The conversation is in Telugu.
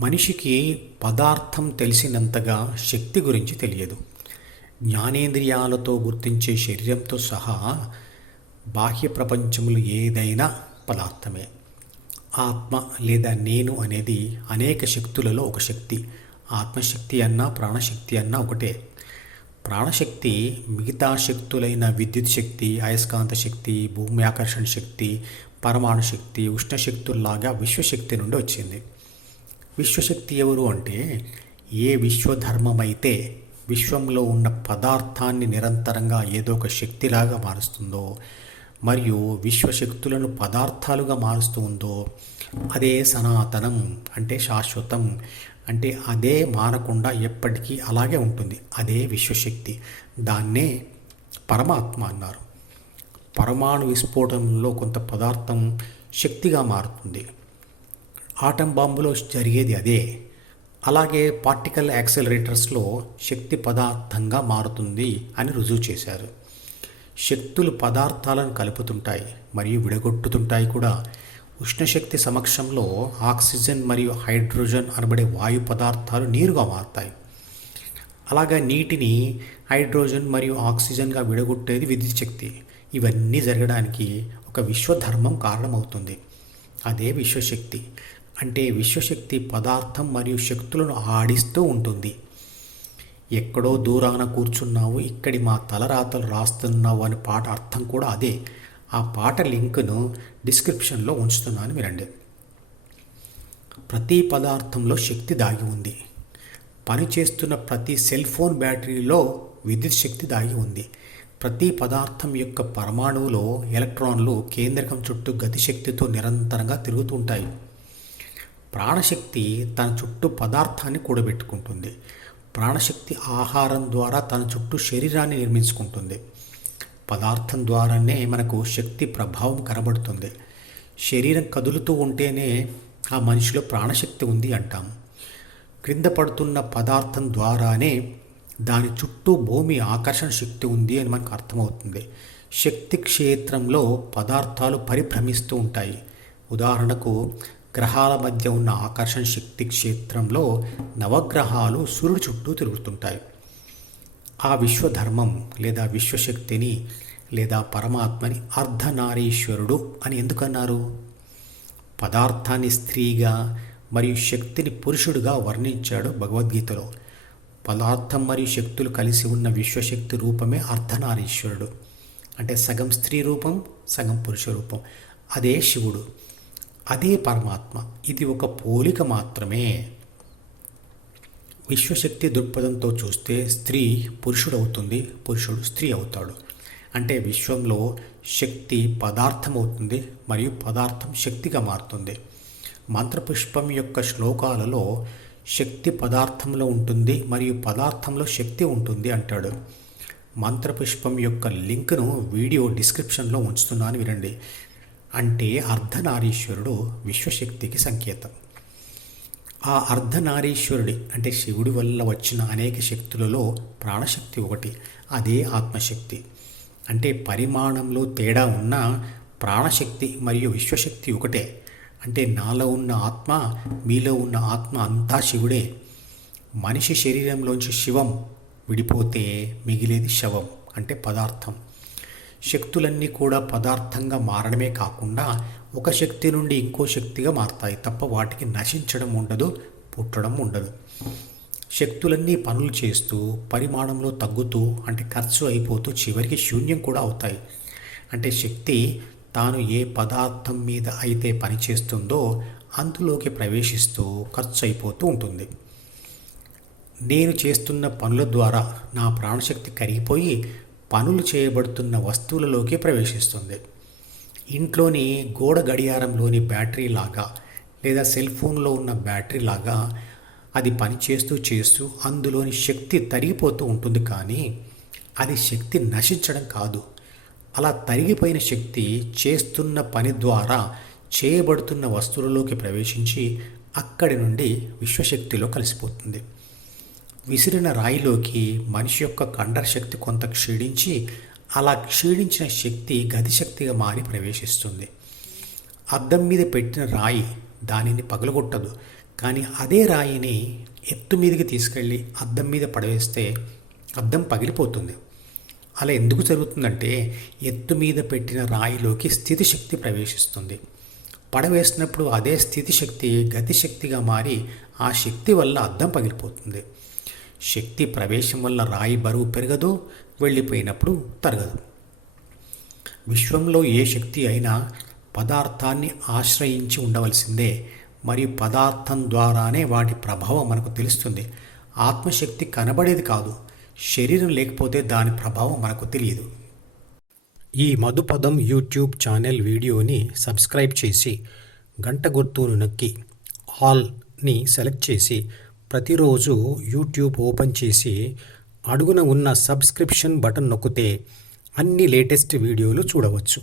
మనిషికి పదార్థం తెలిసినంతగా శక్తి గురించి తెలియదు. జ్ఞానేంద్రియాలతో గుర్తించే శరీరంతో సహా బాహ్య ప్రపంచములు ఏదైనా పదార్థమే. ఆత్మ లేదా నేను అనేది అనేక శక్తులలో ఒక శక్తి. ఆత్మశక్తి అన్నా ప్రాణశక్తి అన్నా ఒకటే. ప్రాణశక్తి మిగతా శక్తులైన విద్యుత్ శక్తి, అయస్కాంత శక్తి, భూమి ఆకర్షణ శక్తి, పరమాణు శక్తి, ఉష్ణశక్తుల్లాగా విశ్వశక్తి నుండి వచ్చింది. విశ్వశక్తి ఎవరు అంటే, ఏ విశ్వధర్మమైతే విశ్వంలో ఉన్న పదార్థాన్ని నిరంతరంగా ఏదో ఒక శక్తిలాగా మారుస్తుందో మరియు విశ్వశక్తులను పదార్థాలుగా మారుస్తూ ఉందో అదే సనాతనం, అంటే శాశ్వతం, అంటే అదే మారకుండా ఎప్పటికీ అలాగే ఉంటుంది. అదే విశ్వశక్తి. దాన్నే పరమాత్మ అన్నారు. పరమాణు విస్ఫోటనంలో కొంత పదార్థం శక్తిగా మారుతుంది. ఆటం బాంబులో జరిగేది అదే. అలాగే పార్టికల్ యాక్సెలరేటర్స్లో శక్తి పదార్థంగా మారుతుంది అని రుజువు చేశారు. శక్తులు పదార్థాలను కలుపుతుంటాయి మరియు విడగొట్టుతుంటాయి కూడా. ఉష్ణశక్తి సమక్షంలో ఆక్సిజన్ మరియు హైడ్రోజన్ అనబడే వాయు పదార్థాలు నీరుగా మారుతాయి. అలాగే నీటిని హైడ్రోజన్ మరియు ఆక్సిజన్గా విడగొట్టేది విద్యుత్ శక్తి. ఇవన్నీ జరగడానికి ఒక విశ్వధర్మం కారణమవుతుంది. అదే విశ్వశక్తి. అంటే విశ్వశక్తి పదార్థం మరియు శక్తులను ఆడిస్తూ ఉంటుంది. ఎక్కడో దూరాన కూర్చున్నావు, ఇక్కడి మా తలరాతలు రాస్తున్నావు అనే పాట అర్థం కూడా అదే. ఆ పాట లింక్ను డిస్క్రిప్షన్లో ఉంచుతున్నాను, వినండి. ప్రతి పదార్థంలో శక్తి దాగి ఉంది. పనిచేస్తున్న ప్రతి సెల్ ఫోన్ బ్యాటరీలో విద్యుత్ శక్తి దాగి ఉంది. ప్రతి పదార్థం యొక్క పరమాణువులో ఎలక్ట్రాన్లు కేంద్రకం చుట్టూ గతిశక్తితో నిరంతరంగా తిరుగుతుంటాయి. ప్రాణశక్తి తన చుట్టూ పదార్థాన్ని కూడబెట్టుకుంటుంది. ప్రాణశక్తి ఆహారం ద్వారా తన చుట్టూ శరీరాన్ని నిర్మించుకుంటుంది. పదార్థం ద్వారానే మనకు శక్తి ప్రభావం కనబడుతుంది. శరీరం కదులుతూ ఉంటేనే ఆ మనిషిలో ప్రాణశక్తి ఉంది అంటాం. క్రింద పడుతున్న పదార్థం ద్వారానే దాని చుట్టూ భూమి ఆకర్షణ శక్తి ఉంది అని మనకు అర్థమవుతుంది. శక్తి క్షేత్రంలో పదార్థాలు పరిభ్రమిస్తూ ఉంటాయి. ఉదాహరణకు, గ్రహాల మధ్య ఉన్న ఆకర్షణ శక్తి క్షేత్రంలో నవగ్రహాలు సూర్యుడి చుట్టూ తిరుగుతుంటాయి. ఆ విశ్వధర్మం లేదా విశ్వశక్తిని లేదా పరమాత్మని అర్ధనారీశ్వరుడు అని ఎందుకన్నారు? పదార్థాన్ని స్త్రీగా మరియు శక్తిని పురుషుడుగా వర్ణించాడు భగవద్గీతలో. పదార్థం మరియు శక్తులు కలిసి ఉన్న విశ్వశక్తి రూపమే అర్ధనారీశ్వరుడు. అంటే సగం స్త్రీ రూపం, సగం పురుష రూపం. అదే శివుడు, అదే పరమాత్మ. ఇది ఒక పోలిక మాత్రమే. విశ్వశక్తి దృక్పథంతో చూస్తే స్త్రీ పురుషుడు అవుతుంది, పురుషుడు స్త్రీ అవుతాడు. అంటే విశ్వంలో శక్తి పదార్థం అవుతుంది మరియు పదార్థం శక్తిగా మారుతుంది. మంత్రపుష్పం యొక్క శ్లోకాలలో శక్తి పదార్థంలో ఉంటుంది మరియు పదార్థంలో శక్తి ఉంటుంది అంటాడు. మంత్రపుష్పం యొక్క లింక్ను వీడియో డిస్క్రిప్షన్లో ఉంచుతున్నాను, వినండి. అంటే అర్ధనారీశ్వరుడు విశ్వశక్తికి సంకేతం. ఆ అర్ధనారీశ్వరుడి అంటే శివుడి వల్ల వచ్చిన అనేక శక్తులలో ప్రాణశక్తి ఒకటి. అదే ఆత్మశక్తి. అంటే పరిమాణంలో తేడా ఉన్న ప్రాణశక్తి మరియు విశ్వశక్తి ఒకటే. అంటే నాలో ఉన్న ఆత్మ, మీలో ఉన్న ఆత్మ అంతా శివుడే. మనిషి శరీరంలోంచి శివం విడిపోతే మిగిలేది శవం, అంటే పదార్థం. శక్తులన్నీ కూడా పదార్థంగా మారడమే కాకుండా ఒక శక్తి నుండి ఇంకో శక్తిగా మారతాయి తప్ప వాటికి నశించడం ఉండదు, పుట్టడం ఉండదు. శక్తులన్నీ పనులు చేస్తూ పరిమాణంలో తగ్గుతూ, అంటే ఖర్చు అయిపోతూ చివరికి శూన్యం కూడా అవుతాయి. అంటే శక్తి తాను ఏ పదార్థం మీద అయితే పనిచేస్తుందో అందులోకి ప్రవేశిస్తూ ఖర్చు అయిపోతూ ఉంటుంది. నేను చేస్తున్న పనుల ద్వారా నా ప్రాణశక్తి కరిగిపోయి పనులు చేయబడుతున్న వస్తువులలోకి ప్రవేశిస్తుంది. ఇంట్లోని గోడ గడియారంలోని బ్యాటరీ లాగా లేదా సెల్ ఫోన్లో ఉన్న బ్యాటరీ లాగా అది పనిచేస్తూ చేస్తూ అందులోని శక్తి తరిగిపోతూ ఉంటుంది. కానీ అది శక్తి నశించడం కాదు. అలా తరిగిపోయిన శక్తి చేస్తున్న పని ద్వారా చేయబడుతున్న వస్తువులలోకి ప్రవేశించి అక్కడి నుండి విశ్వశక్తిలో కలిసిపోతుంది. విసిరిన రాయిలోకి మనిషి యొక్క కండర శక్తి కొంత క్షీణించి అలా క్షీణించిన శక్తి గతిశక్తిగా మారి ప్రవేశిస్తుంది. అద్దం మీద పెట్టిన రాయి దానిని పగలగొట్టదు, కానీ అదే రాయిని ఎత్తు మీదకి తీసుకెళ్ళి అద్దం మీద పడవేస్తే అద్దం పగిలిపోతుంది. అలా ఎందుకు జరుగుతుందంటే ఎత్తు మీద పెట్టిన రాయిలోకి స్థితిశక్తి ప్రవేశిస్తుంది. పడవేసినప్పుడు అదే స్థితిశక్తి గతిశక్తిగా మారి ఆ శక్తి వల్ల అద్దం పగిలిపోతుంది. శక్తి ప్రవేశం వల్ల రాయి బరువు పెరగదు, వెళ్ళిపోయినప్పుడు తరగదు. విశ్వంలో ఏ శక్తి అయినా పదార్థాన్ని ఆశ్రయించి ఉండవలసిందే, మరియు పదార్థం ద్వారానే వాటి ప్రభావం మనకు తెలుస్తుంది. ఆత్మశక్తి కనబడేది కాదు. శరీరం లేకపోతే దాని ప్రభావం మనకు తెలియదు. ఈ మధుపదం యూట్యూబ్ ఛానల్ వీడియోని సబ్స్క్రైబ్ చేసి గంట గుర్తును నొక్కి ఆల్ని సెలెక్ట్ చేసి ప్రతిరోజు యూట్యూబ్ ఓపెన్ చేసి అడుగున ఉన్న సబ్స్క్రిప్షన్ బటన్ నొక్కితే అన్ని లేటెస్ట్ వీడియోలు చూడవచ్చు.